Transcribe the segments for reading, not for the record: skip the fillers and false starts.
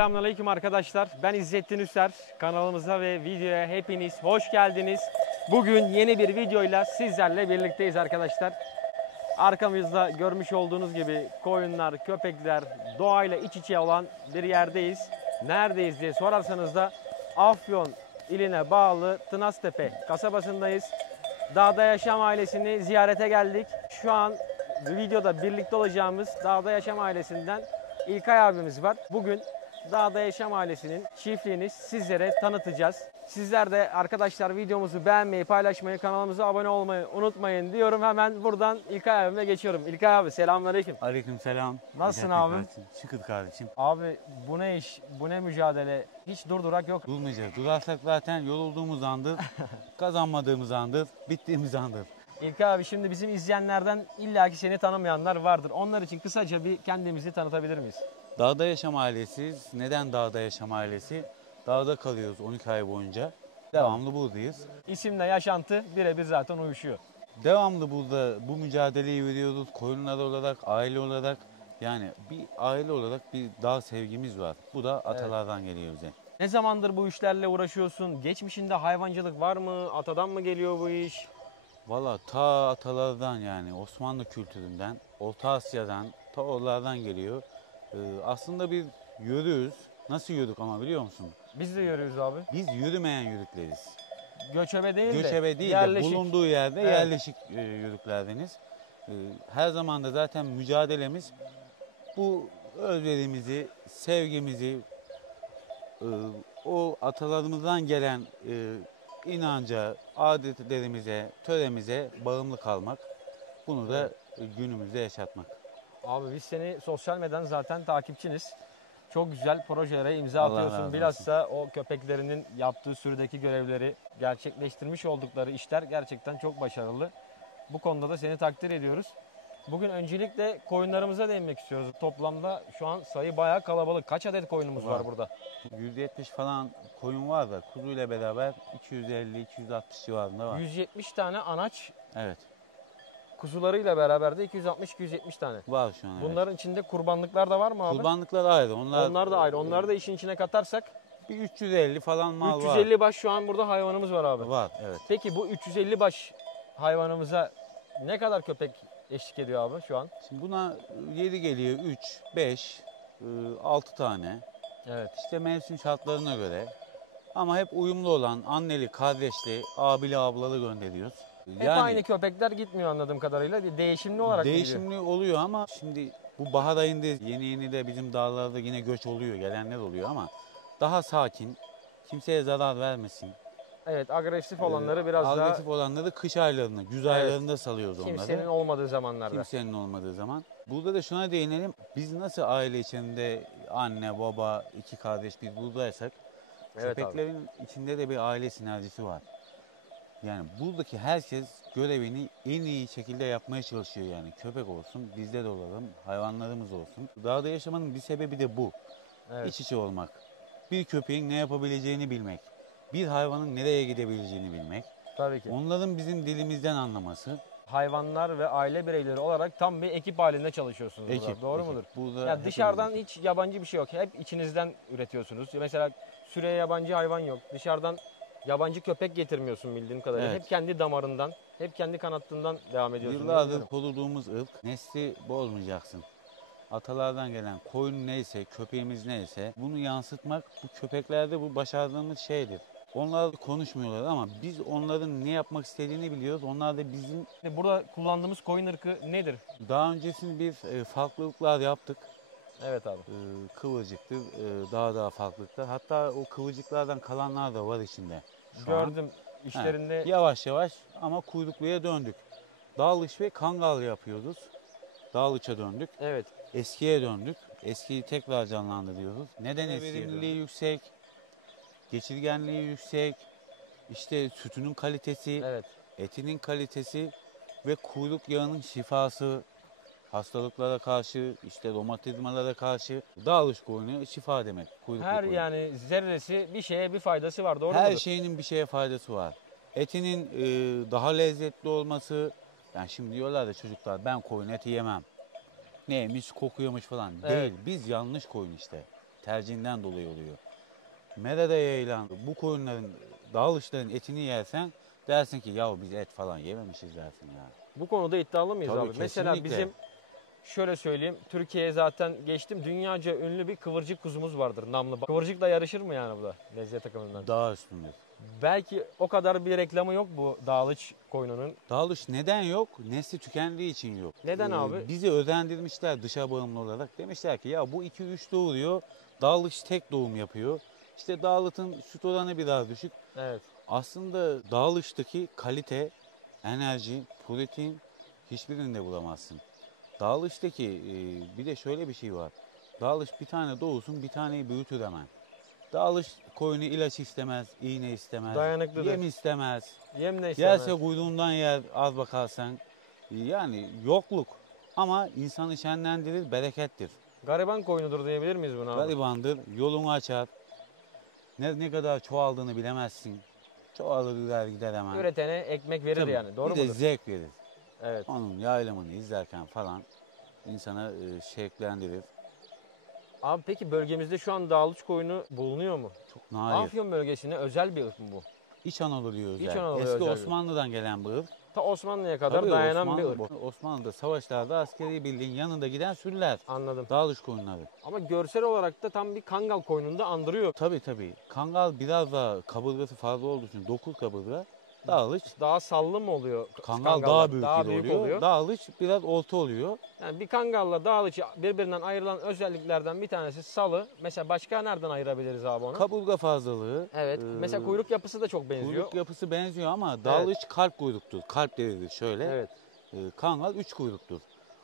Selamünaleyküm arkadaşlar. Ben İzzettin Üser. Kanalımıza ve videoya hepiniz hoş geldiniz. Bugün yeni bir videoyla sizlerle birlikteyiz arkadaşlar. Arkamızda görmüş olduğunuz gibi koyunlar, köpekler, doğayla iç içe olan bir yerdeyiz. Neredeyiz diye sorarsanız da Afyon iline bağlı Tınaztepe kasabasındayız. Dağda Yaşam ailesini ziyarete geldik. Şu an videoda birlikte olacağımız Dağda Yaşam ailesinden İlkay abimiz var. Bugün Dağda Yaşam ailesinin çiftliğini sizlere tanıtacağız. Sizler de arkadaşlar videomuzu beğenmeyi, paylaşmayı, kanalımıza abone olmayı unutmayın diyorum. Hemen buradan İlkay abime geçiyorum. İlkay abi selamünaleyküm. Aleykümselam. Nasılsın abi? Şükür kardeşim. Abi bu ne iş, bu ne mücadele? Hiç durdurak yok. Durmayacağız. Durarsak zaten yorulduğumuz andır, kazanmadığımız andır, bittiğimiz andır. İlkay abi, şimdi bizim izleyenlerden illaki seni tanımayanlar vardır. Onlar için kısaca bir kendimizi tanıtabilir miyiz? Dağda Yaşam ailesiyiz. Neden Dağda Yaşam ailesi? Dağda kalıyoruz 12 ay boyunca. Devamlı buradayız. İsimle yaşantı birebir zaten uyuşuyor. Devamlı burada bu mücadeleyi veriyoruz. Koyunlar olarak, aile olarak. Yani bir aile olarak bir dağ sevgimiz var. Bu da atalardan geliyor bize. Ne zamandır bu işlerle uğraşıyorsun? Geçmişinde hayvancılık var mı? Atadan mı geliyor bu iş? Valla ta atalardan, yani Osmanlı kültüründen, Orta Asya'dan, ta oralardan geliyor. Aslında biz yürüyoruz. Nasıl yürüdük ama biliyor musun? Biz de görüyoruz abi. Biz yürümeyen yürükleriz. Göçebe değil de Göçebe değil yerleşik. de bulunduğu yerde Evet. yerleşik yörüklerdeniz. Her zaman da zaten mücadelemiz bu özverimizi, sevgimizi, o atalarımızdan gelen inanca, adetlerimize, töremize bağımlı kalmak. Bunu da günümüzde yaşatmak. Abi biz seni sosyal medyadan zaten takipçiniz. Çok güzel projelere imza Allah razı atıyorsun. olsun. Bilhassa o köpeklerinin yaptığı sürüdeki görevleri, gerçekleştirmiş oldukları işler gerçekten çok başarılı. Bu konuda da seni takdir ediyoruz. Bugün öncelikle koyunlarımıza değinmek istiyoruz. Toplamda şu an sayı bayağı kalabalık. Kaç adet koyunumuz var burada? 170 falan koyun var da kuzuyla beraber 250-260 civarında var. 170 tane anaç, Evet, kuzularıyla beraber de 260-270 tane. var şu an. Evet. Bunların içinde kurbanlıklar da var mı abi? Kurbanlıklar ayrı. Onlar da ayrı. Onları da işin içine katarsak bir 350 falan mal 350 baş şu an burada hayvanımız var abi. var. Var, evet. Peki bu 350 baş hayvanımıza ne kadar köpek eşlik ediyor abi şu an? Şimdi buna yeri geliyor 3, 5, 6 tane. Evet. İşte mevsim şartlarına göre. Ama hep uyumlu olan anneli, kardeşli, abili, ablalı gönderiyoruz. Hep aynı köpekler gitmiyor anladığım kadarıyla. Değişimli olarak mı gidiyor? değişimli oluyor ama şimdi bu bahar ayında yeni de bizim dağlarda yine göç oluyor, gelenler oluyor ama daha sakin, kimseye zarar vermesin. Evet, agresif olanları biraz Agresif olanları kış aylarında, güz aylarında salıyoruz daha onları. kimsenin olmadığı zamanlarda. Kimsenin olmadığı zaman. Burada da şuna değinelim. Biz nasıl aile içinde anne, baba, iki kardeş biz buradaysak Evet abi. köpeklerin içinde de bir aile sinerjisi var. Yani buradaki herkes görevini en iyi şekilde yapmaya çalışıyor yani. Köpek olsun, bizde de olalım, hayvanlarımız olsun. Dağda yaşamanın bir sebebi de bu. Evet. İç içe olmak. Bir köpeğin ne yapabileceğini bilmek. Bir hayvanın nereye gidebileceğini bilmek. Tabii ki. Onların bizim dilimizden anlaması. Hayvanlar ve aile bireyleri olarak tam bir ekip halinde çalışıyorsunuz burada. Ekip, Doğru ekip. mudur? Burada Ya hepimiz dışarıdan ekip. hiç yabancı bir şey yok. Hep içinizden üretiyorsunuz. Mesela süreye yabancı hayvan yok. Dışarıdan yabancı köpek getirmiyorsun bildiğim kadarıyla. Evet. Hep kendi damarından, hep kendi kanattığından devam ediyorsun. Yıllardır koruduğumuz ırk, nesli bozmayacaksın. Atalardan gelen koyun neyse, köpeğimiz neyse bunu yansıtmak bu köpeklerde bu başardığımız şeydir. Onlar konuşmuyorlar ama biz onların ne yapmak istediğini biliyoruz. Onlar da bizim Burada kullandığımız koyun ırkı nedir? daha öncesinde bir farklılıklar yaptık. Evet abi. Kıvırcıktır, daha farklılıklar. Hatta o kıvırcıklardan kalanlar da var içinde. Şu an. Gördüm işlerinde. Yavaş yavaş ama kuyrukluya döndük. Dağılış ve kangal yapıyoruz. Dağılışa döndük. Evet. Eskiye döndük. Eskiyi tekrar canlandırıyoruz. Neden Eskiye verimliliği yüksek, geçirgenliği yüksek, işte sütünün kalitesi, Evet. etinin kalitesi ve kuyruk yağının şifası, hastalıklara karşı, işte romatizmalara karşı dağılış koyunu şifa demek. Kuyruklu Her koyun. yani zerresi bir şeye bir faydası var. Doğru Her mudur? şeyinin bir şeye faydası var. Etinin daha lezzetli olması, yani şimdi diyorlar da çocuklar ben koyun eti yemem. Neymiş, kokuyormuş falan. Evet. Değil, biz yanlış koyun işte. Tercihinden dolayı oluyor. Merada yayılan bu koyunların, dağılışların etini yersen dersin ki ya biz et falan yememişiz dersin ya. Bu konuda iddialı mıyız Tabii, abi? Mesela kesinlikle. bizim şöyle söyleyeyim, Türkiye'ye zaten geçtim. Dünyaca ünlü bir kıvırcık kuzumuz vardır, namlı. Kıvırcıkla yarışır mı yani bu da lezzet takımından? Daha üstündür. Belki o kadar bir reklamı yok bu dağlıç koyununun. Dağılış neden yok? Nesli tükendiği için yok. Neden abi? Bizi özendirmişler dışa bağımlı olarak. Demişler ki ya bu 2-3 doğuruyor. Dağılış tek doğum yapıyor. İşte dağlıtın süt oranı biraz düşük. Evet. Aslında dağılıştaki kalite, enerji, protein hiçbirinde bulamazsın. Dağılıştaki bir de şöyle bir şey var. Dağılış bir tane doğursun bir taneyi büyütür hemen. Dağılış koyunu ilaç istemez, iğne istemez, Dayanıklıdır. yem istemez. Yem ne istemez? Yerse kuyruğundan yer az bakarsan. Yani yokluk ama insanı şenlendirir, berekettir. Gariban koyunudur diyebilir miyiz buna abi? Garibandır, yolunu açar. Ne kadar çoğaldığını bilemezsin. Çoğalır gider hemen. Üretene ekmek verir Tabii, yani. Doğru bir de mudur? zevk verir. Evet. Onun yaylamını izlerken falan insana şevklendirir. Abi peki bölgemizde şu an dağlıç koyunu bulunuyor mu? Çok nadir. Afyon bölgesine özel bir ırk mı bu? İç Anadolu'ya özel. İç Anadolu'ya Eski özel bir- Osmanlı'dan gelen bir ırk. Ta Osmanlı'ya kadar Tabii dayanan bir ırk. Osmanlı'da savaşlarda askeri birliğin yanında giden sürüler. Anladım. Dağılış koyunları. Ama görsel olarak da tam bir kangal koyununu da andırıyor. Tabii. Kangal biraz daha kaburgası fazla olduğu için 9 kaburga. Dağılış. Daha sallı mı oluyor? Kangal kangallar? daha büyük, oluyor. Dağılış biraz orta oluyor. Yani bir kangalla dağlıç birbirinden ayrılan özelliklerden bir tanesi salı. Mesela başka nereden ayırabiliriz abi onu? Kaburga fazlalığı. Evet. Mesela kuyruk yapısı da çok benziyor. Kuyruk yapısı benziyor ama dağılış kalp kuyruktur. Kalp deridir şöyle. Evet. Kangal 3 kuyruktur.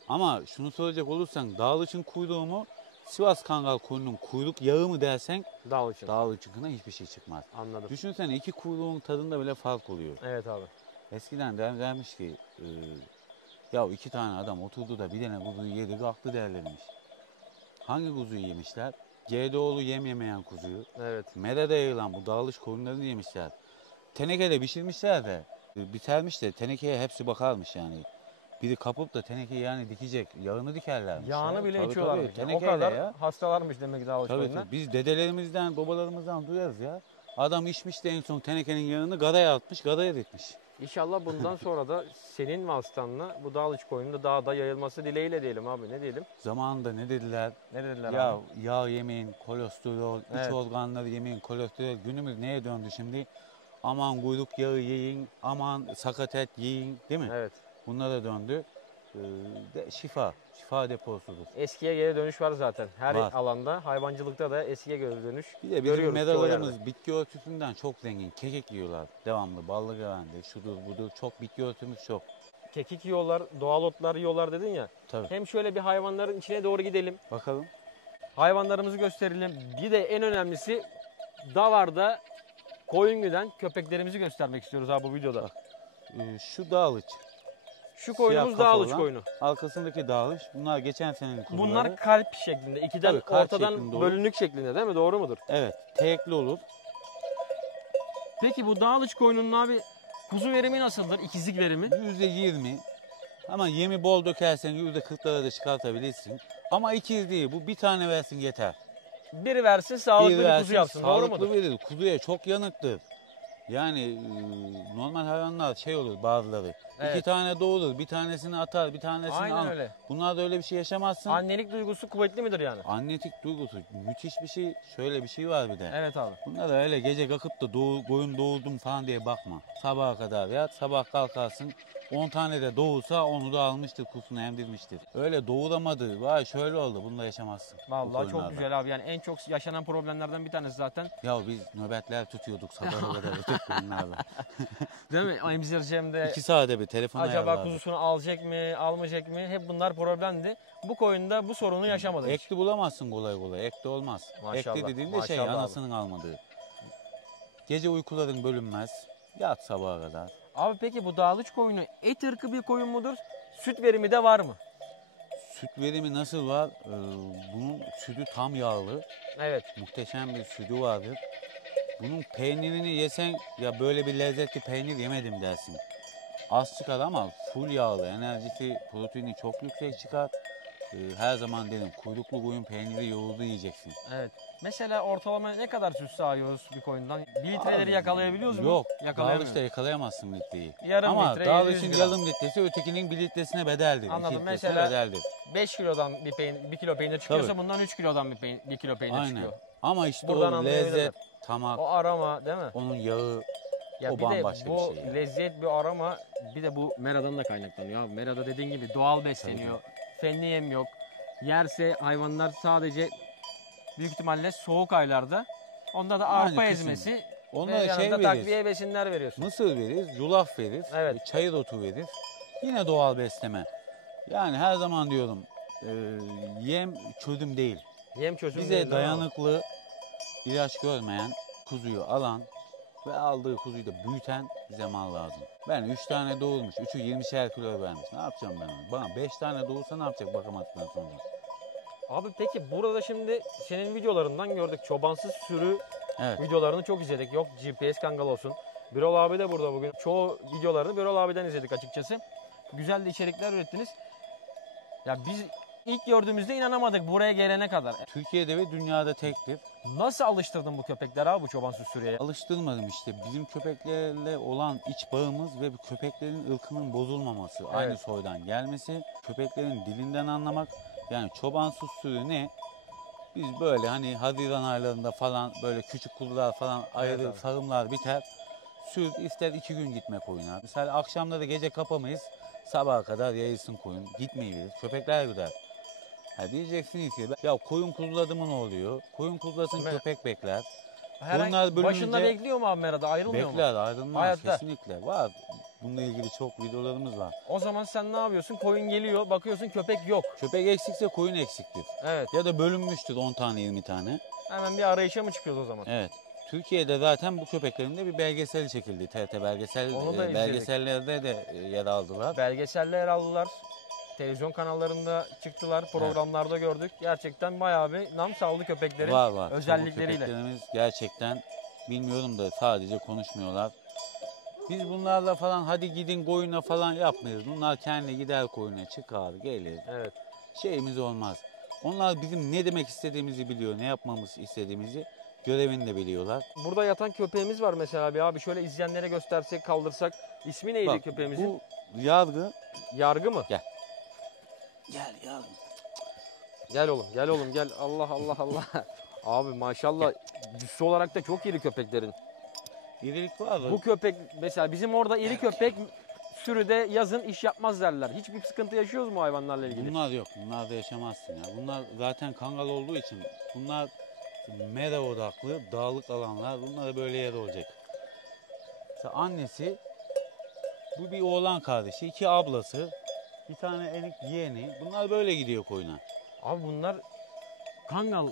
Ama şunu soracak olursan dağılışın kuyruğu mu Sivas Kangal koyunun kuyruk yağı mı dersen Dağlıçın. dağılışından hiçbir şey çıkmaz. Anladım. Düşünsene iki kuyruğun tadında bile fark oluyor. Evet abi. Eskiden derlermiş ki ya iki tane adam oturdu da bir tane kuzuyu yedi kalktı derlermiş. Hangi kuzuyu yemişler? GDO'lu yem yemeyen kuzuyu. Evet. Merada yayılan bu dağılış koyunlarını yemişler. Tenekede pişirmişler de bitermiş de tenekeye hepsi bakarmış yani. Biri kapıp da tenekeyi yani dikecek. Yağını dikerlermiş. Yağını ya. bile Tabii, içiyorlarmış. tabii, Yani. O tenekeyle kadar ya. hastalarmış demek ki dağlıç Tabii, koyunlar. tabii. Biz dedelerimizden, babalarımızdan duyarız ya. Adam içmiş de en son tenekenin yağını gadaya atmış, gadaya dikmiş. İnşallah bundan sonra da senin vasıtanla bu dağlıç koyunun da dağda yayılması dileğiyle diyelim abi. Ne diyelim? Zamanında ne dediler? Ne dediler Ya abi? yağ yemeyin, kolesterol, Evet. iç organları yemeyin, kolesterol. Günümüz neye döndü şimdi? Aman kuyruk yağı yiyin, aman sakat et yiyin, değil mi? Evet. Bunlara döndü. Şifa deposudur. Eskiye geri dönüş var zaten. Her Var. alanda hayvancılıkta da eskiye geri dönüş Bir de bizim görüyoruz çoğu yerde. medalarımız bitki örtüsünden çok zengin. Kekik yiyorlar devamlı. Ballı gevendi, şudur budur. Çok bitki örtümüz çok. Kekik yiyorlar, doğal otlar yiyorlar dedin ya. Tabii. Hem şöyle bir hayvanların içine doğru gidelim. Bakalım. Hayvanlarımızı gösterelim. Bir de en önemlisi davarda koyun güden köpeklerimizi göstermek istiyoruz abi bu videoda. Bak. Şu dağılıç. Şu koyunumuz Siyah kafa dağlıç olan, koyunu. Arkasındaki dağılış. Bunlar geçen senenin kuzuları. Bunlar kalp şeklinde. İkiden Tabii, kalp ortadan şeklinde olur. bölünük şeklinde değil mi? Doğru mudur? Evet. Tekli olur. Peki bu dağlıç koyunun abi kuzu verimi nasıldır? İkizlik verimi? %20. Ama yemi bol dökersen %40'lara da çıkartabilirsin. Ama ikiz değil. Bu bir tane versin yeter. Biri versin sağlıklı bir versin, kuzu yapsın. Doğru sağlıklı mudur? verir. Kuzuya çok yanıktır. Yani normal hayvanlar şey olur bazıları. Evet. 2 tane doğurur. Bir tanesini atar, bir tanesini Aynen alır. öyle. Bunlarda öyle bir şey yaşamazsın. Annelik duygusu kuvvetli midir yani? Annetik duygusu müthiş bir şey. Şöyle bir şey var bir de. Evet abi. Bunlar da öyle gece kalkıp da koyun doğurdum falan diye bakma. Sabaha kadar yat, sabah kalkarsın. 10 tane de doğursa onu da almıştır, kusunu emdirmiştir. Öyle doğuramadı, vay şöyle oldu, bunu da yaşamazsın. bu Vallahi çok koyunlarda. güzel abi. Yani en çok yaşanan problemlerden bir tanesi zaten. Ya biz nöbetler tutuyorduk sabaha kadar ötük koyunlarla. Değil mi? Emzireceğimde 2 saate bir telefon acaba ayarlardık. kuzusunu alacak mı, almayacak mı? Hep bunlar problemdi. Bu koyunda bu sorunu yaşamadık. hiç. Ekli bulamazsın kolay kolay, ekli olmaz. Maşallah, Ekli dediğinde şey maşallah abi. anasının almadığı. Gece uykuların bölünmez, yat sabaha kadar. Abi peki bu dağlıç koyunu et ırkı bir koyun mudur? Süt verimi de var mı? Süt verimi nasıl var? Bunun sütü tam yağlı. Evet. Muhteşem bir sütü vardır. Bunun peynirini yesen ya böyle bir lezzetli peynir yemedim dersin. Az çıkar ama full yağlı. Enerjisi, proteini çok yüksek çıkar. Her zaman dedim kuyruklu koyun peyniri yoğurdu yiyeceksin. Evet. Mesela ortalama ne kadar süt sağıyoruz bir koyundan? 1 litreleri yakalayabiliyoruz mu? Yok. Yakalayamıyoruz. Dağılışta yakalayamazsın litreyi. Yarım Ama litre, dağılışın 700 gram. yarım litresi ötekinin 1 litresine bedeldir. Anladım. 2 litresine Mesela bedeldir. 5 kilodan bir kilo peynir çıkıyorsa Tabii. bundan 3 kilodan bir kilo peynir Aynen. çıkıyor. Ama işte Buradan o anlayabilirler. lezzet, tamak, O aroma değil mi? onun yağı Ya o bir de bambaşka bu bir şey. Yani. lezzet bir aroma bir de bu meradan da kaynaklanıyor abi. Merada dediğin gibi doğal besleniyor. Fenli yem yok. Yerse hayvanlar sadece büyük ihtimalle soğuk aylarda. Onda da arpa Aynı ezmesi ve Onlara şey yanında veririz. takviye besinler veriyorsun. Mısır veririz, yulaf veririz, Evet. çayır otu veririz. Yine doğal besleme. Yani her zaman diyorum yem çözüm değil. Yem çözümü Bize değil, değil mi abi? dayanıklı, ilaç görmeyen kuzuyu alan ve aldığı kuzuyu da büyüten bize mal lazım. Ben 3 tane doğurmuş, 3'ü 20'şer kilo vermiş. Ne yapacağım ben onu? Bana 5 tane doğursa ne yapacak bakamadıktan sonra? Abi peki burada şimdi senin videolarından gördük. Çobansız sürü Evet. videolarını çok izledik. Yok GPS Kangal olsun. Birol abi de burada bugün. Çoğu videolarını Birol abiden izledik açıkçası. Güzel de içerikler ürettiniz. Ya biz ilk gördüğümüzde inanamadık buraya gelene kadar. Türkiye'de ve dünyada tektir. Nasıl alıştırdın bu köpekleri abi bu çobansız sürüye? Alıştırmadım işte. Bizim köpeklerle olan iç bağımız ve bu köpeklerin ırkının bozulmaması, aynı soydan gelmesi, köpeklerin dilinden anlamak. Yani çobansız sürü ne? Biz böyle hani Haziran aylarında falan böyle küçük kuzular falan ayırır, abi. sağımlar biter. Sür ister 2 gün gitmek oynar. Mesela akşamları gece kapamayız, sabaha kadar yayılsın koyun. Gitmeyiz, köpekler gider. Ha diyeceksiniz ki ya koyun kuzuladı mı ne oluyor? Koyun kuzulasın köpek bekler. Bunlar Başında bölününce- bekliyor mu abi Merada? Ayrılmıyor mu? Bekler ayrılmaz Hayatta. kesinlikle. Var. Bununla ilgili çok videolarımız var. O zaman sen ne yapıyorsun? Koyun geliyor, bakıyorsun köpek yok. Köpek eksikse koyun eksiktir. Evet. Ya da bölünmüştür 10 tane 20 tane. Hemen bir arayışa mı çıkıyoruz o zaman? Evet. Türkiye'de zaten bu köpeklerin de bir belgeseli çekildi. TRT belgesel, Onu da izledik. belgesellerde de yer aldılar. Belgeselde yer aldılar. Televizyon kanallarında çıktılar, programlarda gördük. Gerçekten bayağı bir nam saldı köpeklerin Var. özellikleriyle. Köpeklerimiz gerçekten bilmiyorum da sadece konuşmuyorlar. Biz bunlarla falan hadi gidin koyuna falan yapmıyoruz. Bunlar kendi gider koyuna çıkar gelir. Evet. Şeyimiz olmaz. Onlar bizim ne demek istediğimizi biliyor, ne yapmamız istediğimizi görevini de biliyorlar. Burada yatan köpeğimiz var mesela bir abi. Şöyle izleyenlere göstersek, kaldırsak. İsmi neydi Bak, köpeğimizin? bu yargı. Yargı mı? Gel yargı. Gel oğlum, gel oğlum, gel. Allah Allah Allah. Abi maşallah cüssü olarak da çok iri köpeklerin. İrilik var mı? Bu köpek mesela bizim orada iri köpek sürüde yazın iş yapmaz derler. Hiçbir sıkıntı yaşıyoruz mu hayvanlarla ilgili? Bunlar yok. Bunlar da yaşamazsın ya. Bunlar zaten kangal olduğu için bunlar mera odaklı, dağlık alanlar. Bunlar da böyle yer olacak. Mesela annesi, bu bir oğlan kardeşi, 2 ablası, bir tane enik yeğeni. Bunlar böyle gidiyor koyuna. Abi bunlar kangal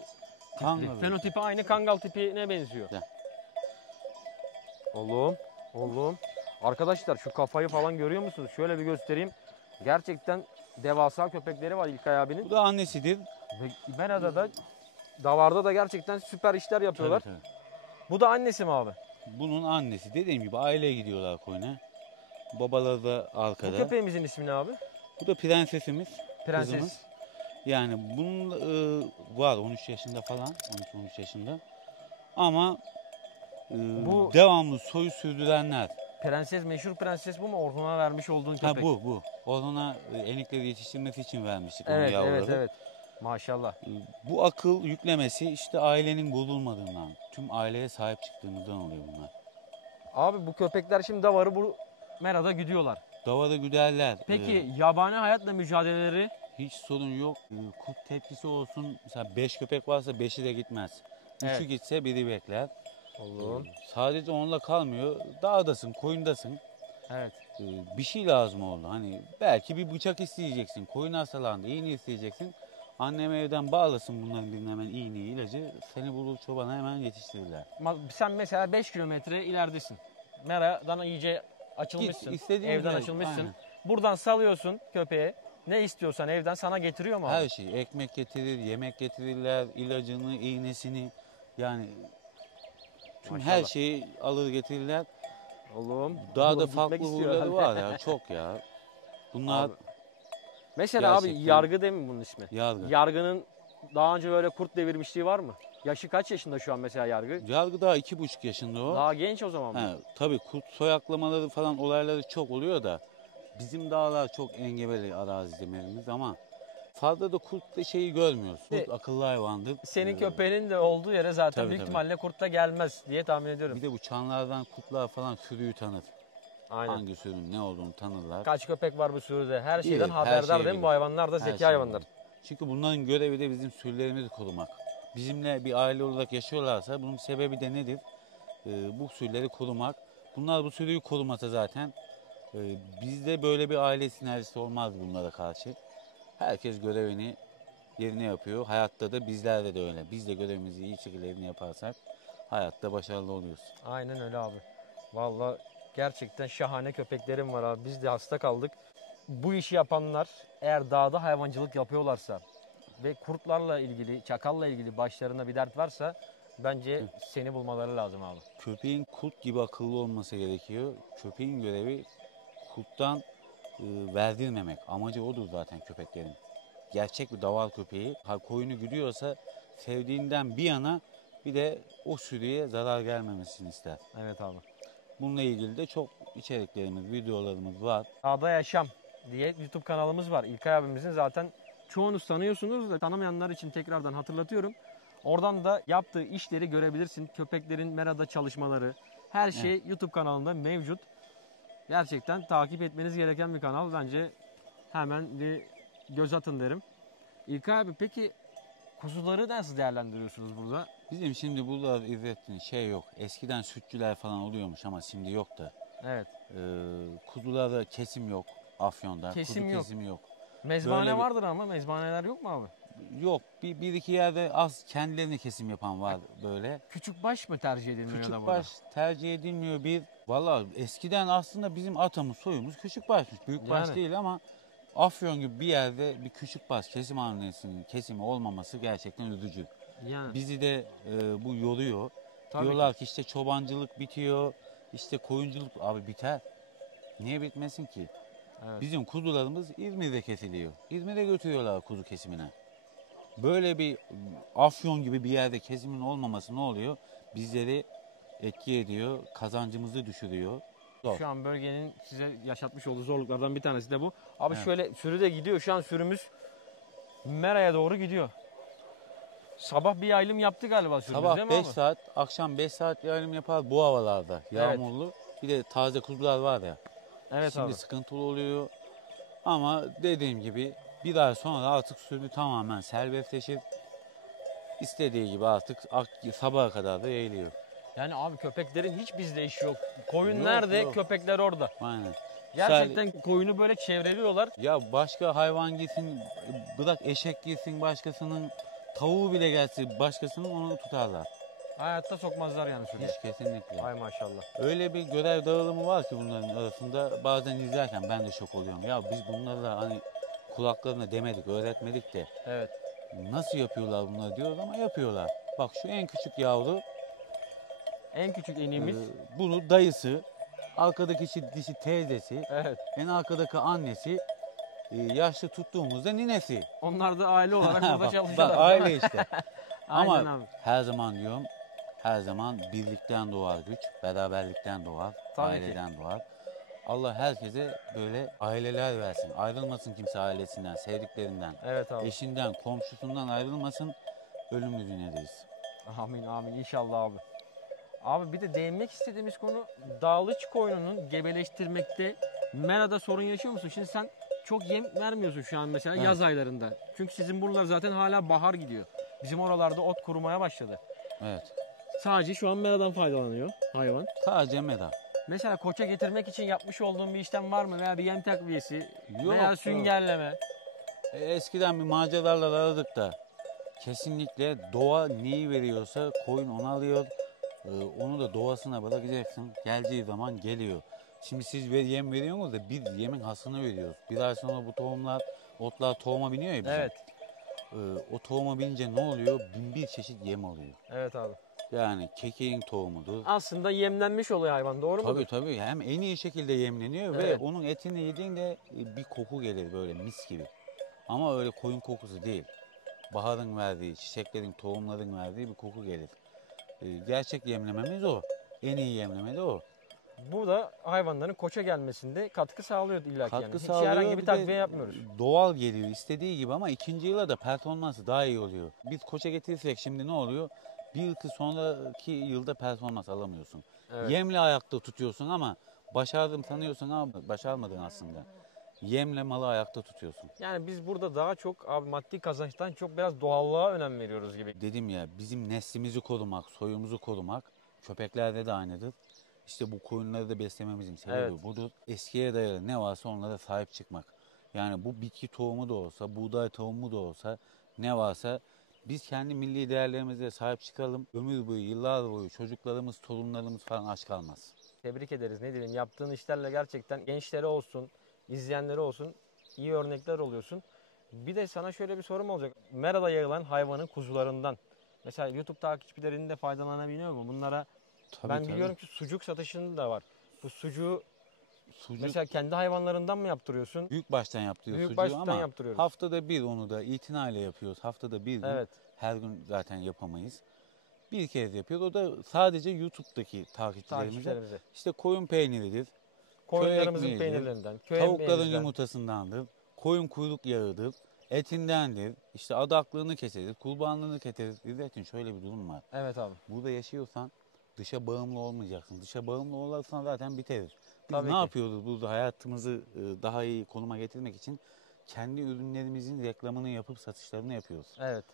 Kangal. fenotipi aynı kangal tipine benziyor. Gel. Oğlum. Arkadaşlar şu kafayı falan görüyor musunuz? Şöyle bir göstereyim. Gerçekten devasa köpekleri var İlkay abinin. Bu da annesidir. Ve İbera'da da Davar'da da gerçekten süper işler yapıyorlar. Tabii. Bu da annesi mi abi? Bunun annesi, dediğim gibi aileye gidiyorlar koyuna. Babaları da Bu arkada. köpeğimizin ismi ne abi? Bu da prensesimiz. Prenses. Kızımız. Yani bunun var 13 yaşında falan, 12-13 yaşında. Ama Bu- devamlı soyu sürdürenler. Prenses, meşhur prenses bu mu? Orhun'a vermiş olduğun köpek. Ha bu. Ona enikleri yetiştirmesi için vermiştik onu Evet, yavruları. evet. Maşallah. Bu akıl yüklemesi işte ailenin bozulmadığından, tüm aileye sahip çıktığımızdan oluyor bunlar. Abi bu köpekler şimdi Davar'ı bu Mera'da gidiyorlar. Davada güderler. Peki yabani hayatla mücadeleleri? Hiç sorun yok. Kurt tepkisi olsun. Mesela 5 köpek varsa 5'i de gitmez. 3'ü Evet. gitse biri bekler. Oğlum. Sadece onunla kalmıyor. Dağdasın, koyundasın. Evet. Bir şey lazım oldu. Hani belki bir bıçak isteyeceksin. Koyun hastalandı, iğne isteyeceksin. Annem evden bağlasın bunların birine hemen iğneyi, ilacı. Seni bulur çobana hemen yetiştirirler. Sen mesela 5 kilometre ileridesin. Mera'dan iyice açılmışsın. Git, istediğin evden yer, açılmışsın. aynen. Buradan salıyorsun köpeğe. Ne istiyorsan evden sana getiriyor mu abi? Her şey. Ekmek getirir, yemek getirirler, ilacını, iğnesini. Yani tüm her Maşallah. şeyi alır getirirler. Oğlum. Daha da oğlum farklı gitmek istiyor huyları herhalde. var ya, çok ya. Bunlar Abi, mesela abi gerçekten- yargı değil mi bunun ismi? yargı. Yargının daha önce böyle kurt devirmişliği var mı? Yaşı kaç yaşında şu an mesela yargı? Yargı daha 2,5 yaşında o. Daha genç o zaman. He, tabii kurt soyaklamaları falan olayları çok oluyor da bizim dağlar çok engebeli arazi demelimiz ama fazla da kurt da şeyi görmüyoruz. Kurt akıllı hayvandır. Senin Ee, köpeğinin de olduğu yere zaten tabii, büyük tabii. ihtimalle kurt da gelmez diye tahmin ediyorum. Bir de bu çanlardan kurtlar falan sürüyü tanır. Aynen. Hangi sürünün ne olduğunu tanırlar. Kaç köpek var bu sürüde? Her şeyden Bilir, her haberdar şeyi değil mi? Bu bilir. hayvanlar da Her zeki şeyi hayvanlar. bilir. Çünkü bunların görevi de bizim sürülerimizi korumak. Bizimle bir aile olarak yaşıyorlarsa bunun sebebi de nedir? Bu sürüleri korumak. Bunlar bu sürüyü korumasa zaten bizde böyle bir aile sinerjisi olmaz bunlara karşı. Herkes görevini yerini yapıyor. Hayatta da bizlerde de öyle. Biz de görevimizi iyi şekilde yerini yaparsak hayatta başarılı oluyoruz. Aynen öyle abi. Vallahi gerçekten şahane köpeklerim var abi. Biz de hasta kaldık. Bu işi yapanlar eğer dağda hayvancılık yapıyorlarsa ve kurtlarla ilgili, çakalla ilgili başlarında bir dert varsa bence seni bulmaları lazım abi. Köpeğin kurt gibi akıllı olması gerekiyor. Köpeğin görevi kurttan verdirmemek. Amacı odur zaten köpeklerin. Gerçek bir daval köpeği koyunu güdüyorsa sevdiğinden bir yana bir de o sürüye zarar gelmemesini ister. Evet abi. Bununla ilgili de çok içeriklerimiz, videolarımız var. Dağda Yaşam diye YouTube kanalımız var. İlkay abimizin zaten çoğunuz tanıyorsunuz da tanımayanlar için tekrardan hatırlatıyorum. Oradan da yaptığı işleri görebilirsin. Köpeklerin merada çalışmaları, her şey YouTube kanalında mevcut. Gerçekten takip etmeniz gereken bir kanal. Bence hemen bir göz atın derim. İlkay abi peki kuzuları nasıl değerlendiriyorsunuz burada? Bizim şimdi burada izlettiğin şey yok. Eskiden sütçüler falan oluyormuş ama şimdi yok da. Evet. Kuzularda kesim yok. Afyon'da. Kesim Kuzu yok. kesimi yok. Mezbahane Böyle bir- vardır ama mezbahaneler yok mu abi? Yok. Bir iki yerde az kendilerini kesim yapan var böyle. Küçük baş mı tercih edilmiyor ya da Küçük burada? baş tercih edilmiyor bir. Valla eskiden aslında bizim atamız soyumuz küçük başmış. Büyük baş Yani. değil ama Afyon gibi bir yerde bir küçük baş kesim hamlesinin kesimi olmaması gerçekten üzücü. Yani. Bizi de bu yoruyor. Tabii Diyorlar ki. ki işte çobancılık bitiyor, işte koyunculuk abi biter. Niye bitmesin ki? Evet. Bizim kuzularımız İzmir'de kesiliyor. İzmir'e götürüyorlar kuzu kesimine. Böyle bir Afyon gibi bir yerde kesimin olmaması ne oluyor? Bizleri etki ediyor, kazancımızı düşürüyor. Zor. Şu an bölgenin size yaşatmış olduğu zorluklardan bir tanesi de bu. Abi Evet. şöyle sürü de gidiyor. Şu an sürümüz Mera'ya doğru gidiyor. Sabah bir yaylım yaptı galiba sürümüz Sabah değil mi 5 abi? saat, akşam 5 saat yayılım yapar bu havalarda. Yağmurlu. Bir de taze kuzular var ya. Evet Şimdi abi. sıkıntılı oluyor. Ama dediğim gibi bir ay sonra artık sürü tamamen serbestleşir. İstediği gibi artık sabaha kadar da yayılıyor. Yani abi köpeklerin hiç bizde işi yok. Koyun Yok, nerede? yok. Köpekler orada. Aynen. Gerçekten koyunu böyle çevreliyorlar. Ya başka hayvan gitsin, bırak eşek gitsin başkasının, tavuğu bile gelse başkasının onu tutarlar. Hayatta sokmazlar yani sürüye. Hiç kesinlikle. Ay maşallah. Öyle bir görev dağılımı var ki bunların arasında bazen izlerken ben de şok oluyorum. Ya biz bunlarla hani kulaklarına demedik, öğretmedik de Evet. nasıl yapıyorlar bunları diyoruz ama yapıyorlar. Bak şu en küçük yavru, En küçük enimiz. bunu dayısı, arkadaki dişi teyzesi, Evet. en arkadaki annesi, yaşlı tuttuğumuzda ninesi. Onlar da aile olarak burada Bak, çalışıyorlar. bak değil mi? aile işte. Aynen Ama abi. her zaman diyorum, her zaman birlikten doğar güç, beraberlikten doğar, Tabii ki. aileden doğar. Allah herkese böyle aileler versin. Ayrılmasın kimse ailesinden, sevdiklerinden, Evet abi. eşinden, komşusundan ayrılmasın. Ölümlü dünyadayız. Amin amin inşallah abi. Abi bir de değinmek istediğimiz konu dağlıç koyununun gebeleştirmekte Mera'da sorun yaşıyor musun? Şimdi sen çok yem vermiyorsun şu an mesela Evet. yaz aylarında. Çünkü sizin buralar zaten hala bahar gidiyor. Bizim oralarda ot kurumaya başladı. Evet. Sadece şu an Mera'dan faydalanıyor hayvan. Sadece meda. Mesela koça getirmek için yapmış olduğun bir işlem var mı? Veya bir yem takviyesi Yok, veya yok. süngerleme. Eskiden bir maceralarla aradık da kesinlikle doğa neyi veriyorsa koyun onu alıyor. Onu da doğasına bırakacaksın. Geldiği zaman geliyor. Şimdi siz yem veriyorsunuz da biz yemin hasını veriyoruz. Bir ay sonra bu tohumlar, otlar tohuma biniyor ya bizim. Evet. O tohuma binince ne oluyor? Bin bir çeşit yem oluyor. Evet abi. Yani kekeğin tohumudur. Aslında yemlenmiş oluyor hayvan doğru mu? Tabii tabii hem en iyi şekilde yemleniyor Evet. ve onun etini yediğinde bir koku gelir böyle mis gibi. Ama öyle koyun kokusu değil. Baharın verdiği, çiçeklerin, tohumların verdiği bir koku gelir. Gerçek yemlememiz o. En iyi yemleme de o. Bu da hayvanların koça gelmesinde katkı sağlıyor illa ki Katkı yani. Hiç sağlıyor. herhangi bir bir de takviye yapmıyoruz. Doğal geliyor istediği gibi ama ikinci yıla da performansı daha iyi oluyor. Biz koça getirirsek şimdi ne oluyor? Bir yıl sonraki yılda performans alamıyorsun. Evet. Yemle ayakta tutuyorsun ama başardım sanıyorsun ama başarmadın aslında. Yemle malı ayakta tutuyorsun. Yani biz burada daha çok abi maddi kazançtan çok biraz doğallığa önem veriyoruz gibi. Dedim ya bizim neslimizi korumak, soyumuzu korumak köpeklerde de aynıdır. İşte bu koyunları da beslememizin sebebi Evet. budur. Eskiye dayalı ne varsa onlara sahip çıkmak. Yani bu bitki tohumu da olsa, buğday tohumu da olsa ne varsa biz kendi milli değerlerimize sahip çıkalım. Ömür boyu, yıllar boyu çocuklarımız, torunlarımız falan aç kalmaz. Tebrik ederiz. Ne diyeyim, yaptığın işlerle gerçekten gençlere olsun, izleyenlere olsun iyi örnekler oluyorsun. Bir de sana şöyle bir sorum olacak. Merada yayılan hayvanın kuzularından mesela YouTube takipçilerinin de faydalanabiliyor mu? Bunlara ben biliyorum ki sucuk satışında da var. Bu sucuğu mesela kendi hayvanlarından mı yaptırıyorsun? Büyük baştan yaptırıyoruz Büyük sucuğu baştan ama yaptırıyoruz. haftada bir onu da itinayla yapıyoruz. Haftada bir gün. Evet. Her gün zaten yapamayız. Bir kez yapıyoruz. O da sadece YouTube'daki takipçilerimize. Takipçilerimize. İşte koyun peyniridir. Koyunlarımızın ekmeğidir, peynirlerinden, köy Tavukların ekmeğimizden. yumurtasındandır. Koyun kuyruk yağıdır. Etindendir. İşte adaklığını keseriz. Kurbanlığını keseriz. İzzettin şöyle bir durum var. Evet abi. Burada yaşıyorsan dışa bağımlı olmayacaksın. Dışa bağımlı olursan zaten biteriz. Biz Tabii ne ki. yapıyoruz burada hayatımızı daha iyi konuma getirmek için? Kendi ürünlerimizin reklamını yapıp satışlarını yapıyoruz. Evet.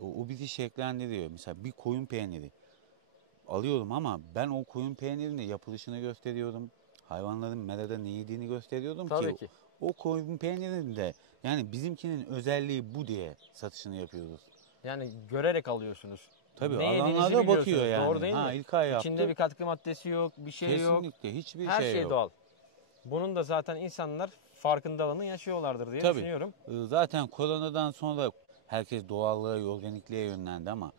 O bizi şevklendiriyor. Mesela bir koyun peyniri alıyorum ama ben o koyun peynirinin yapılışını gösteriyorum. Hayvanların merada ne yediğini gösteriyorum Tabii ki. o koyun peynirinin de yani bizimkinin özelliği bu diye satışını yapıyoruz. Yani görerek alıyorsunuz. Tabii Ne yediğinizi alanlarda bakıyor biliyorsunuz. yani. Doğru değil mi? İlkay yaptı. İçinde bir katkı maddesi yok, bir şey yok. Kesinlikle hiçbir Her şey şey yok. doğal. Bunun da zaten insanlar farkındalığını yaşıyorlardır diye Tabii. düşünüyorum. Zaten koronadan sonra herkes doğallığa, organikliğe yönlendi ama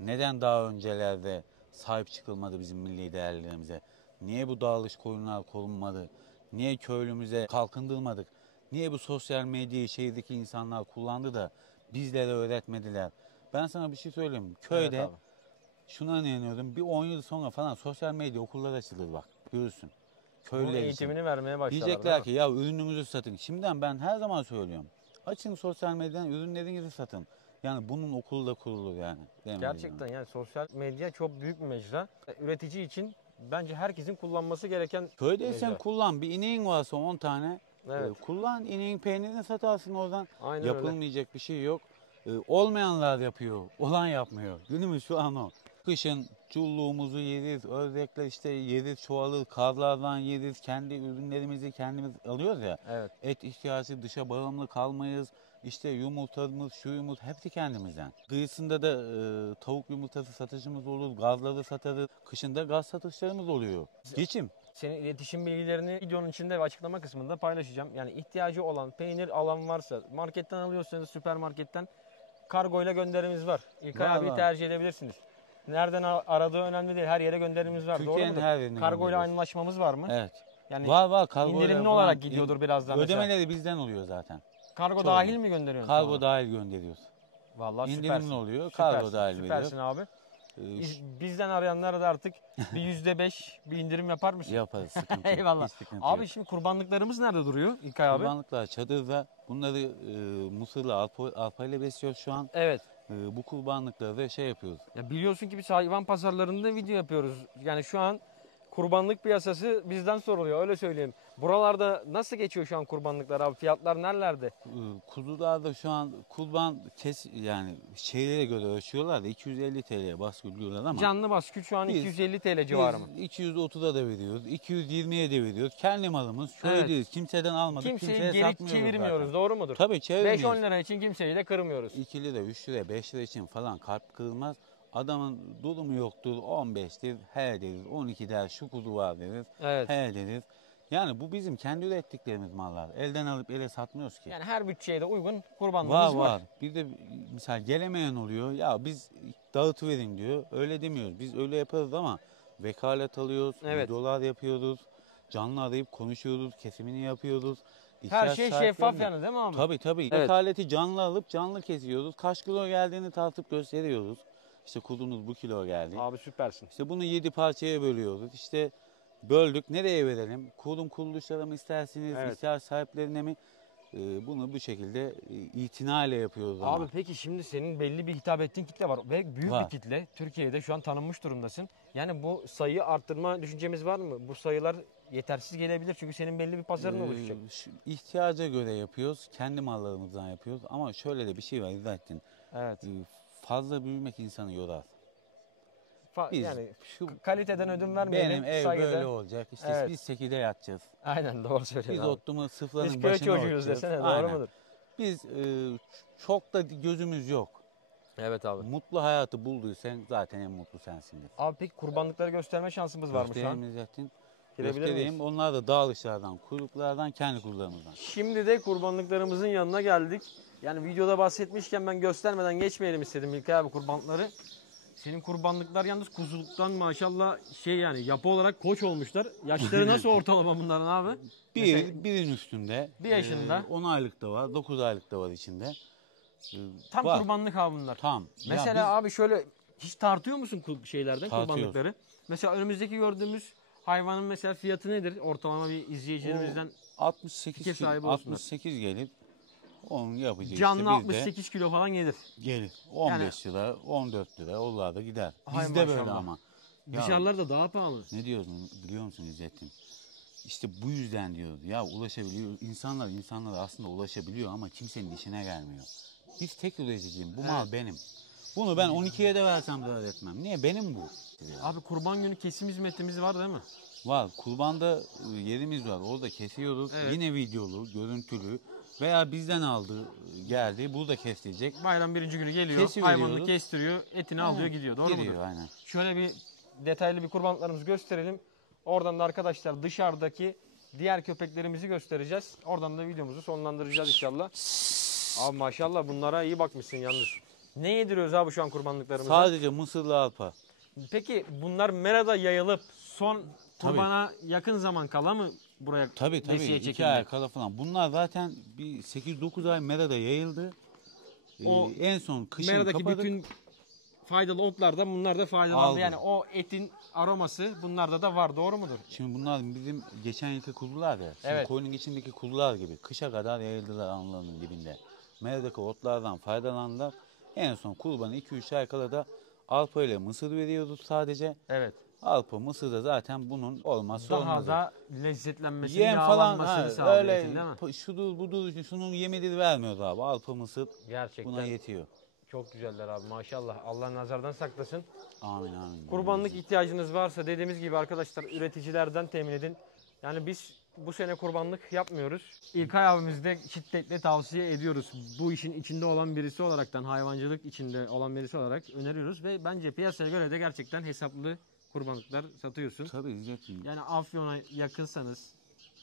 neden daha öncelerde sahip çıkılmadı bizim milli değerlerimize? Niye bu dağılış koyunlar korunmadı? Niye köylümüze kalkındırmadık? Niye bu sosyal medyayı şehirdeki insanlar kullandı da bizlere öğretmediler? Ben sana bir şey söyleyeyim. Köyde Evet abi. şuna inanıyorum. Bir 10 yıl sonra falan sosyal medya okullar açılır bak. Görürsün. Bunun Köylüler için. eğitimini vermeye başladılar. Diyecekler ki ya ürünümüzü satın. Şimdiden ben her zaman söylüyorum. Açın sosyal medyadan ürünlerinizi satın. Yani bunun okulu da kurulur yani. Gerçekten yani sosyal medya çok büyük bir mecra. Üretici için bence herkesin kullanması gereken Köydeysen mecra. kullan. Bir ineğin varsa 10 tane Evet. kullan. İneğin peynirini satarsın oradan. Aynen öyle. Yapılmayacak bir şey yok. Olmayanlar yapıyor. Olan yapmıyor. Günümüz şu an o. Kışın çulluğumuzu yeriz, ördekler işte yeriz, çoğalır, karlardan yeriz, kendi ürünlerimizi kendimiz alıyoruz ya. Evet. Et ihtiyacı dışa bağımlı kalmayız. İşte yumurtamız, şu yumurta hepsi kendimizden. Kıyısında da tavuk yumurtası satışımız olur, gazları satarız. Kışında gaz satışlarımız oluyor. Geçim. Senin iletişim bilgilerini videonun içinde ve açıklama kısmında paylaşacağım. Yani ihtiyacı olan peynir alan varsa marketten alıyorsanız süpermarketten kargoyla gönderimiz var. İlkay Var, abi var. tercih edebilirsiniz. Nereden aradığı önemli değil. Her yere gönderimimiz var. Doğru Türkiye'nin mudur? her yerine Kargoyla gönderiyoruz. anlaşmamız var mı? Evet. Yani Var kargoyla indirimli falan. olarak gidiyordur biraz daha mesela. Ödemeleri bizden oluyor zaten. Kargo Çoğu. dahil mi gönderiyorsun? Kargo sonra? dahil gönderiyoruz. Vallahi İndirimli süpersin. oluyor, Süpersin, kargo dahil süpersin abi. Bizden arayanlara da artık bir %5 bir indirim yapar mısın? Yaparız, sıkıntı yok. Eyvallah. Hiç sıkıntı Abi yok. şimdi kurbanlıklarımız nerede duruyor İlkay abi? Kurbanlıklar çadırda. Bunları mısırla, arpayla besliyoruz şu an. Evet. Bu kurbanlıkları da şey yapıyoruz. Ya biliyorsun ki biz hayvan pazarlarında video yapıyoruz. Yani şu an kurbanlık piyasası bizden soruluyor öyle söyleyeyim. Buralarda nasıl geçiyor şu an kurbanlıklar abi? Fiyatlar nerelerde? Kuzularda şu an kurban yani şeylere göre ölçüyorlar da 250 TL'ye baskılıyorlar ama Canlı baskül şu an biz- 250 TL civarı mı? biz 230'a da veriyoruz, 220'ye de veriyoruz. Kendi malımız şöyle Evet. değil. Kimseden almadık, Kimseyi kimseye geri satmıyoruz çevirmiyoruz zaten. doğru mudur? Tabii 5-10 lira için kimseyi de kırmıyoruz. 2 lira, 3 lira, 5 lira için falan kalp kırılmaz. Adamın durumu yoktur, 15'tir, he deriz, 12 der, şu kuzu var deriz, Evet. he deriz. Yani bu bizim kendi ürettiklerimiz mallar. Elden alıp ele satmıyoruz ki. Yani her bütçeye de uygun kurbanlığımız var. Bir de mesela gelemeyen oluyor. Ya biz dağıtıverin diyor. Öyle demiyoruz. Biz öyle yaparız ama vekalet alıyoruz, Evet. videolar yapıyoruz. Canlı arayıp konuşuyoruz, kesimini yapıyoruz. Her İhtiyaç şey sahiplerine- şeffaf yani değil mi abi? Tabii. Evet. Vekaleti canlı alıp canlı kesiyoruz. Kaç kilo geldiğini tartıp gösteriyoruz. İşte kuzunuz bu kilo geldi. Abi süpersin. İşte bunu 7 parçaya bölüyoruz. İşte böldük. Nereye verelim? Kurum kuruluşlara mı istersiniz? Evet. İhtiyaç sahiplerine mi? Bunu bu şekilde itinayla yapıyoruz ama. Abi peki şimdi senin belli bir hitap ettiğin kitle var ve büyük Var. bir kitle. Türkiye'de şu an tanınmış durumdasın. Yani bu sayıyı arttırma düşüncemiz var mı? Bu sayılar yetersiz gelebilir çünkü senin belli bir pazarın oluşacak. İhtiyaca göre yapıyoruz. Kendi mallarımızdan yapıyoruz. Ama şöyle de bir şey var İzzettin. Evet. Fazla büyümek insanı yorar. Biz Yani şu kaliteden ödün vermeyelim. benim ev saygıda. böyle olacak. İşte Evet. biz sekide yatacağız. Aynen doğru Biz söylüyorsun abi. otlumu sıfırların Biz köy başına çocuğuyuz oturacağız. desene doğru Aynen. mudur? Biz çok da gözümüz yok. Evet abi. Mutlu hayatı bulduysan zaten en mutlu sensindir. Abi peki kurbanlıkları gösterme şansımız var mı şu an? Göstereyim. Girebilir Göstereyim. miyiz? Onlar da dağılışlardan, kuyruklardan, kendi kurularımızdan. Şimdi de kurbanlıklarımızın yanına geldik. Yani videoda bahsetmişken ben göstermeden geçmeyelim istedim İlkay abi kurbanlıkları. Senin kurbanlıklar yalnız kuzuluktan maşallah yani yapı olarak koç olmuşlar. Yaşları nasıl ortalama bunların abi? Birin üstünde. 1 yaşında. 10 aylık da var, 9 aylık da var içinde. Tam var. kurbanlık abi bunlar. Tam. Mesela Ya abi şöyle hiç tartıyor musun şeylerden Tartıyoruz. kurbanlıkları? Mesela önümüzdeki gördüğümüz hayvanın mesela fiyatı nedir? Ortalama bir izleyicilerimizden 68 fikir sahibi kilo, olsunlar. 68 gelip onun yapacağı canlı işte biz de 68 kilo falan gelir. gelir. 15 lira, 14 lira onlar da gider. Hay Bizde böyle maşallah. ama. Ya Dışarılarda daha pahalı. ne diyorsun biliyor musun İzzettin? İşte bu yüzden diyoruz. Ya ulaşabiliyor. İnsanlar aslında ulaşabiliyor ama kimsenin işine gelmiyor. Biz tek üreticiyim. Bu mal benim. Bunu ben 12'ye de versem zarar etmem. Niye? Benim bu. Abi kurban günü kesim hizmetimiz var değil mi? Var. Kurbanda yerimiz var. Orada kesiyoruz. Evet. Yine videolu, görüntülü veya bizden aldı, geldi. Burada kesilecek. Bayram birinci günü geliyor, Kesiveriyoruz. hayvanını kestiriyor, etini alıyor gidiyor. Doğru Gidiyor mudur? aynen. Şöyle bir detaylı bir kurbanlıklarımızı gösterelim. Oradan da arkadaşlar dışarıdaki diğer köpeklerimizi göstereceğiz. Oradan da videomuzu sonlandıracağız inşallah. Abi maşallah bunlara iyi bakmışsın yalnız. Ne yediriyoruz abi şu an kurbanlıklarımıza? Sadece mısırlı arpa. Peki bunlar merada yayılıp son kurbana yakın zaman kala mı buraya Tabii. besiye 2 çekildi? ay kala falan. Bunlar zaten bir 8-9 ay merada yayıldı. O En son kışın meradaki kapadık. bütün faydalı otlardan bunlar da faydalandı. Aldı. Yani o etin aroması bunlarda da var. Doğru mudur? Şimdi bunlar bizim geçen yılki kuzular ya. Şimdi Evet. koyunun içindeki kuzular gibi. Kışa kadar yayıldılar anılarının dibinde. Meradaki otlardan faydalandılar. En son kurbanı 2-3 ay kala da arpa ile mısır veriyoruz sadece. Evet. Arpa, mısır da zaten bunun olmazsa Daha olmazı. da lezzetlenmesini, Yem falan yağlanmasını sağlıyor öyle etin, değil mi? şudur budur şunun yemidir vermiyoruz abi. Arpa, mısır Gerçekten buna yetiyor. çok güzeller abi maşallah. Allah nazardan saklasın. Amin. Kurbanlık ihtiyacınız varsa dediğimiz gibi arkadaşlar üreticilerden temin edin. Yani biz bu sene kurbanlık yapmıyoruz. İlkay abimiz de şiddetle tavsiye ediyoruz. Bu işin içinde olan birisi olaraktan, hayvancılık içinde olan birisi olarak öneriyoruz. Ve bence piyasaya göre de gerçekten hesaplı kurbanlıklar satıyorsun. Tabii İzzet'ciğim. Yani Afyon'a yakınsanız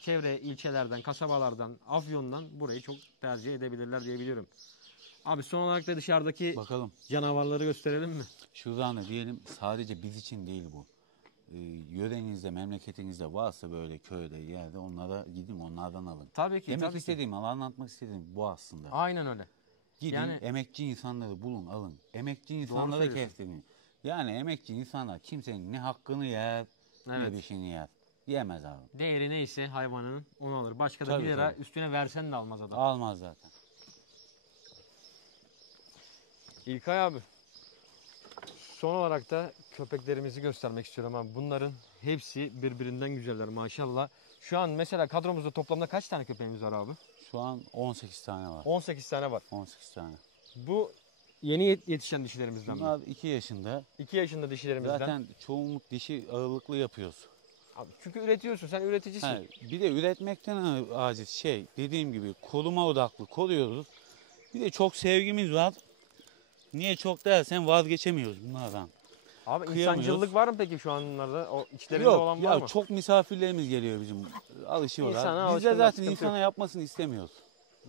çevre ilçelerden, kasabalardan, Afyon'dan burayı çok tercih edebilirler diye biliyorum. Abi son olarak da dışarıdaki Bakalım. canavarları gösterelim mi? Şuradan da diyelim sadece biz için değil bu. Yörenizde, memleketinizde varsa böyle köyde, yerde onlara gidin onlardan alın. Tabii ki. Demek tabii ki. istediğim, anlatmak istediğim bu aslında. Aynen öyle. Gidin Yani- emekçi insanları bulun, alın. Emekçi insanlara söylüyorsun. kestirin. Yani emekçi insanlar kimsenin ne hakkını yer, Evet. ne bir şeyini yer. Yemez abi. Değeri neyse hayvanın onu alır. Başka da Tabii, 1 lira tabii. üstüne versen de almaz adam. Almaz zaten. İlkay abi. Son olarak da köpeklerimizi göstermek istiyorum abi. Bunların hepsi birbirinden güzeller maşallah. Şu an mesela kadromuzda toplamda kaç tane köpeğimiz var abi? Şu an 18 tane var. 18 tane var. 18 tane. Bu yeni yetişen dişilerimizden mi? Bunlar 2 yaşında. 2 yaşında dişilerimizden. Zaten çoğunluk dişi ağırlıklı yapıyoruz. Abi çünkü üretiyorsun, sen üreticisin. Ha, bir de üretmekten aciz dediğim gibi koruma odaklı koruyoruz. Bir de çok sevgimiz var. Niye çok dersen vazgeçemiyoruz bunlardan. Abi Kıyamıyoruz. insancılık var mı peki şu an bunlarda? O içlerinde olan Yok var ya mı? çok misafirlerimiz geliyor bizim alışıyorlar. İnsana Biz de alışkınlar, zaten sıkıntı insana yok. yapmasını istemiyoruz.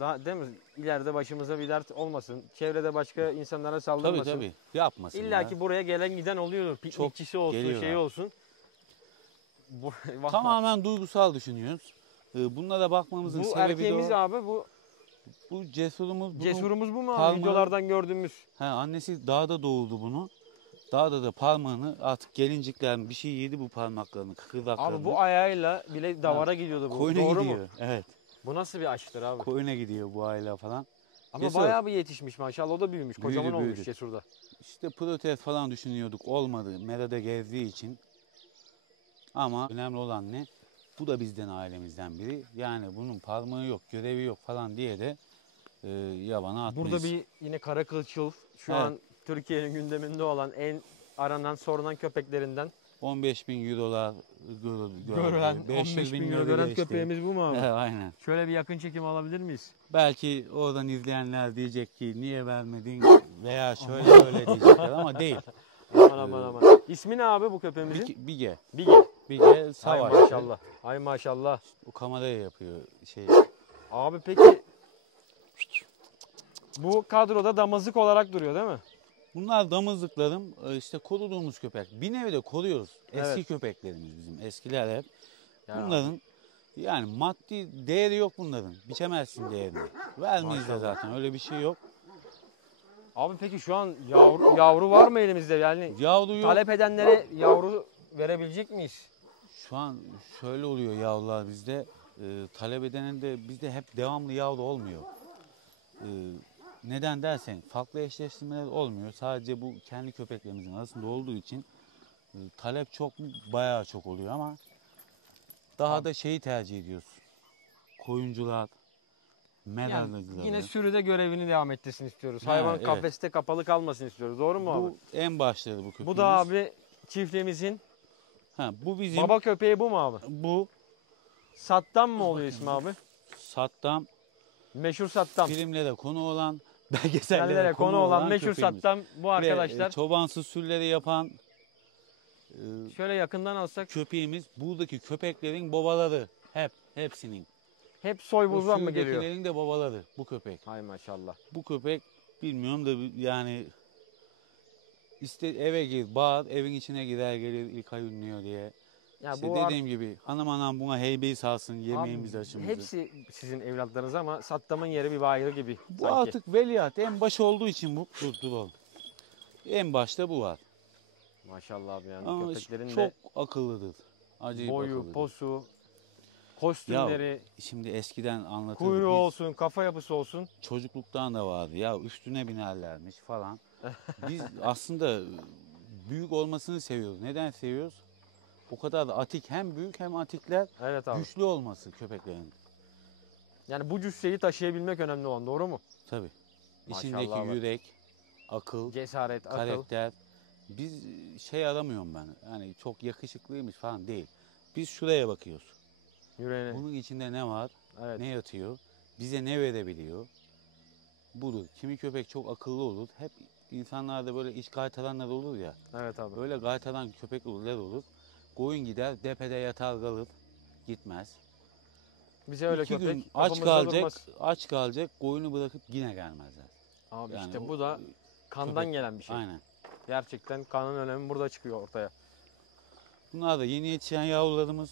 Daha, değil mi? İleride başımıza bir dert olmasın. Çevrede başka insanlara Tabii saldırmasın. tabii yapmasın. İlla ya. ki buraya gelen giden oluyordur. Piknikçisi olsun, geliyorlar. şeyi olsun. Tamamen duygusal düşünüyoruz. Bunlara bakmamızın Bu sebebi erkeğimiz de o. abi, bu Bu cesurumuz. Bunun cesurumuz bu mu abi? parmağı- Videolardan gördüğümüz. Annesi dağda doğurdu bunu. Dağda da parmağını artık gelincikler bir şey yedi bu parmaklarını, kıkırdaklarını. Abi bu ayağıyla bile davara gidiyordu bu. koyuna Doğru gidiyor. mu? Evet. Bu nasıl bir aşktır abi? Koyuna gidiyor bu aile falan. Ama Cesur. bayağı bir yetişmiş maşallah, o da büyümüş. Büyüdü, Kocaman olmuş büyüdü. cesurda. İşte protez falan düşünüyorduk. Olmadı. Merada gezdiği için. Ama önemli olan ne? Bu da bizden, ailemizden biri. Yani bunun parmağı yok, görevi yok falan diye de yabana atmayız. Burada bir yine kara kılçıl şu Evet. an Türkiye'nin gündeminde olan en aranan sorulan köpeklerinden. 15.000 eurolar Görülen 500 15 bin euro gören geçti. köpeğimiz bu mu abi? Aynen. Şöyle bir yakın çekim alabilir miyiz? Belki oradan izleyenler diyecek ki niye vermedin veya şöyle böyle diyecekler ama değil. Aman. İsmi ne abi bu köpeğimizin? Bige. Bige. Bige Ay savaş. maşallah. Ay maşallah. O kamerayı yapıyor şey. Abi peki bu kadroda damızlık olarak duruyor değil mi? Bunlar damızlıklarım, işte koruduğumuz köpek. Bir nevi de koruyoruz. Eski Evet. köpeklerimiz bizim. Eskiler hep. Ya Bunların yani maddi değeri yok bunların. Biçemezsin değerini. Vermeyiz de Maşallah. zaten. Öyle bir şey yok. Abi peki şu an yavru var mı elimizde? Yani Yavru yok. talep edenlere yavru verebilecek miyiz? Şu an şöyle oluyor yavrular bizde. Talep edenin de bizde hep devamlı yavru olmuyor. Neden dersen farklı eşleştirmeler olmuyor. Sadece bu kendi köpeklerimizin arasında olduğu için talep çok mu? Bayağı çok oluyor ama daha da şeyi tercih ediyoruz. Koyuncular, Yani meralıcılar. yine sürüde görevini devam ettirsin istiyoruz. Ha, Hayvan evet. kafeste kapalı kalmasın istiyoruz. Doğru mu abi? Bu en başları bu köpeğimiz. Bu da abi çiftliğimizin Bu bizim baba köpeği bu mu abi? bu Sattam mı oluyor ismi abi? Sattam, Meşhur Sattam. filmlere konu olan, belgesellere Yerlere konu olan meşhur köpeğimiz. Sattam bu arkadaşlar. Ve çobansız sürüleri yapan Şöyle yakından alsak köpeğimiz buradaki köpeklerin babaları. Hepsinin. hep soy O buzdan mı geliyor? sürüdekilerin de babaları bu köpek. Hay maşallah. Bu köpek bilmiyorum da yani eve gir, bağır, evin içine girer gelir İlkay ünlüyor diye. Ya İşte bu dediğim gibi hanım anam buna heybeyi salsın yemeğimizi açımızı. hepsi sizin evlatlarınız ama Sattam'ın yeri bir ayrı gibi Bu sanki. artık veliaht en baş olduğu için bu. Dur oğlum. En başta bu var. Maşallah abi yani Ama köpeklerin çok de akıllıdır. Acayip boyu, akıllıdır. posu, kostümleri, Şimdi eskiden anlatırdık. kuyruğu Biz olsun, kafa yapısı olsun. çocukluktan da vardı. Ya üstüne binerlermiş falan. Biz aslında büyük olmasını seviyoruz. Neden seviyoruz? O kadar da atik. Hem büyük hem atikler. Evet abi. Güçlü olması köpeklerin. Yani bu cüsseyi taşıyabilmek önemli olan, doğru mu? Tabii. Maşallah İçindeki bak. yürek, akıl, Cesaret, akıl. karakter. Biz şey aramıyorum ben. Yani çok yakışıklıymış falan değil. Biz şuraya bakıyoruz. Yüreğine. Bunun içinde ne var? Evet. Ne yatıyor? Bize ne verebiliyor? Budur. Kimi köpek çok akıllı olur. Hep insanlarda böyle iç gaytaranlar olur ya. Evet abi. Böyle gaytaran köpekler olur. Koyun gider, depede yatar kalır. Gitmez. Bize öyle 2 köpek gün aç kapımızda kalacak, durmaz. aç kalacak, koyunu bırakıp yine gelmezler. Abi Yani işte o bu da kandan köpek- gelen bir şey. Aynen. Gerçekten kanın önemi burada çıkıyor ortaya. Bunlar da yeni yetişen yavrularımız.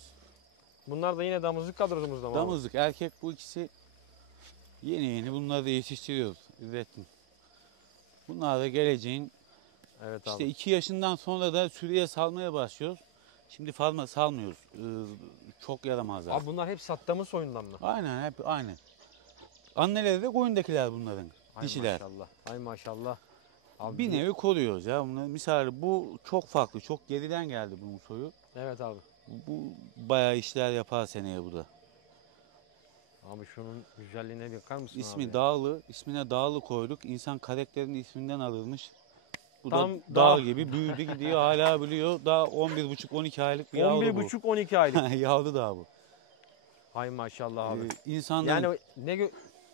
Bunlar da yine damızlık kadromuzda mı abi? Damızlık, erkek bu ikisi yeni bunları da yetiştiriyoruz. Ürettim. Bunlar da geleceğin Evet işte abi. 2 yaşından sonra da sürüye salmaya başlıyoruz. Şimdi fazla salmıyoruz. Çok yaramazlar. Abi bunlar hep Sattam'ın soyundan mı? Aynen hep aynı. Anneleri de koyundakiler bunların. Ay Dişiler. maşallah. Ay maşallah. Abi Bir nevi koruyoruz ya. Bunlar, misal bu çok farklı. Çok geriden geldi bunun soyu. Evet abi. Bu bayağı işler yapar seneye bu da. Abi şunun güzelliğine bir bakar mısın İsmi abi? Dağlı. İsmine Dağlı koyduk. İnsan karakterinin isminden alınmış. Bu Tam da dağ- dağ gibi büyüdü gidiyor hala biliyor. Daha 11,5-12 aylık bir yavru bu. 11,5-12 aylık. Yavru daha bu. Hay maşallah abi. İnsanların Yani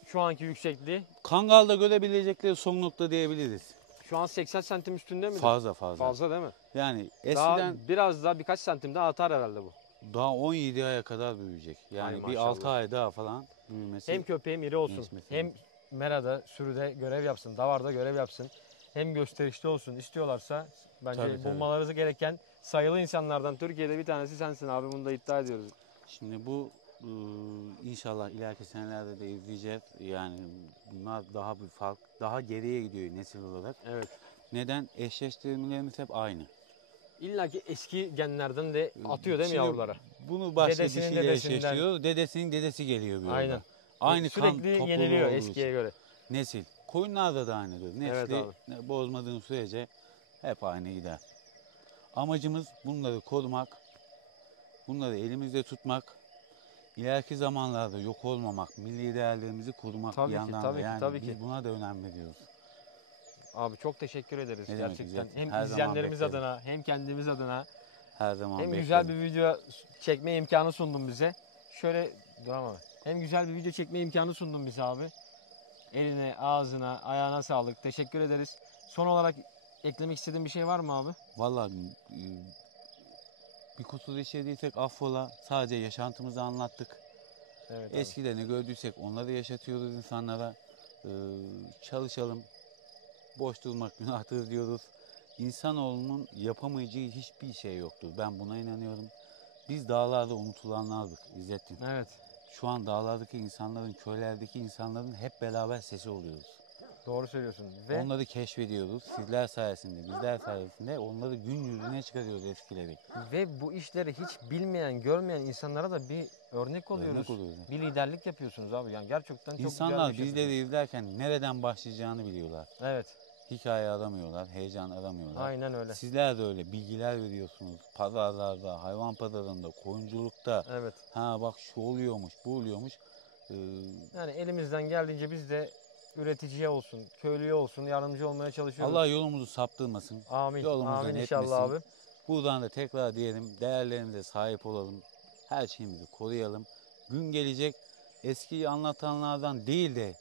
şu anki yüksekliği Kangal'da görebilecekleri son nokta diyebiliriz. şu an 80 santim üstünde mi? Fazla. Fazla değil mi? Yani Daha eskiden biraz daha birkaç santim daha atar herhalde bu. daha 17 aya kadar büyüyecek. Yani Ay bir maşallah. 6 ay daha falan büyümesi. Hem köpeğim iri olsun, Geçmesi hem merada, sürüde görev yapsın, davarda görev yapsın. Hem gösterişli olsun istiyorlarsa bence Tabii. bulmaları gereken sayılı insanlardan Türkiye'de bir tanesi sensin abi, bunu da iddia ediyoruz. Şimdi bu inşallah ileriki senelerde de izleyeceğiz. Yani bunlar daha bir fark, daha geriye gidiyor nesil olarak. Evet. Neden? Eşleştirmelerimiz hep aynı. İlla ki eski genlerden de atıyor değil mi Şimdi yavrulara? Bunu başka Dedesinin dişiyle dedesinden. eşleştiriyor. Dedesinin dedesi geliyor bir Aynen. orada. Aynı kan Sürekli topluluğu yeniliyor olduğu eskiye için. göre. Nesil. Koyunlarda da aynıdır. Evet Nesli abi. bozmadığın sürece hep aynı gider. Amacımız bunları korumak, bunları elimizde tutmak, ileriki zamanlarda yok olmamak, milli değerlerimizi korumak Tabii bir ki, yandan tabii da. ki, Yani tabii biz ki. buna da önem veriyoruz. Abi çok teşekkür ederiz Ne demek, gerçekten. rica Hem Her zaman izleyenlerimiz bekleriz. adına hem kendimiz adına Her zaman Hem beklerim. güzel bir video çekme imkanı sundun bize. Şöyle dur ama. Hem güzel bir video çekme imkanı sundun bize abi. Eline, ağzına, ayağına sağlık. Teşekkür ederiz. Son olarak eklemek istediğin bir şey var mı abi? Vallahi bir kusur işlediysek affola. Sadece yaşantımızı anlattık. Evet abi. Eskide ne gördüysek onları yaşatıyoruz insanlara. Çalışalım. Boş durmak günahtır diyoruz. İnsanoğlunun yapamayacağı hiçbir şey yoktur. Ben buna inanıyorum. Biz dağlarda unutulanlardık İzzettin. Evet. Şu an dağlardaki insanların, köylerdeki insanların hep beraber sesi oluyoruz. Doğru söylüyorsun. Ve Onları keşfediyoruz. Sizler sayesinde, bizler sayesinde onları gün yüzüne çıkarıyoruz eskileri. bu işleri hiç bilmeyen, görmeyen insanlara da bir örnek oluyoruz. Örnek oluyoruz. Bir liderlik yapıyorsunuz abi. Yani gerçekten çok İnsanlar güzel bir şey bizleri izlerken nereden başlayacağını biliyorlar. Evet. Hikaye aramıyorlar, heyecan aramıyorlar. Aynen öyle. Sizler de öyle bilgiler veriyorsunuz. Pazarlarda, hayvan pazarında, koyunculukta. Evet. Ha bak şu oluyormuş, bu oluyormuş. Yani elimizden geldiğince biz de üreticiye olsun, köylüye olsun yardımcı olmaya çalışıyoruz. Allah yolumuzu saptırmasın. Amin. Yolumuzdan Amin etmesin. inşallah abi. Buradan da tekrar diyelim, değerlerimize sahip olalım. Her şeyimizi koruyalım. Gün gelecek eskiyi anlatanlardan değil de,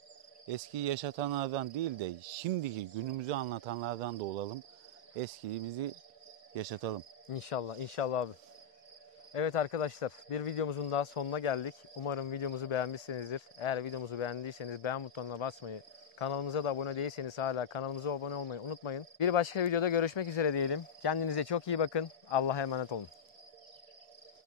eskiyi yaşatanlardan değil de şimdiki günümüzü anlatanlardan da olalım. Eskimizi yaşatalım. İnşallah, inşallah abi. Evet arkadaşlar, bir videomuzun daha sonuna geldik. Umarım videomuzu beğenmişsinizdir. Eğer videomuzu beğendiyseniz beğen butonuna basmayı, kanalımıza da abone değilseniz hala kanalımıza abone olmayı unutmayın. Bir başka videoda görüşmek üzere diyelim. Kendinize çok iyi bakın. Allah'a emanet olun.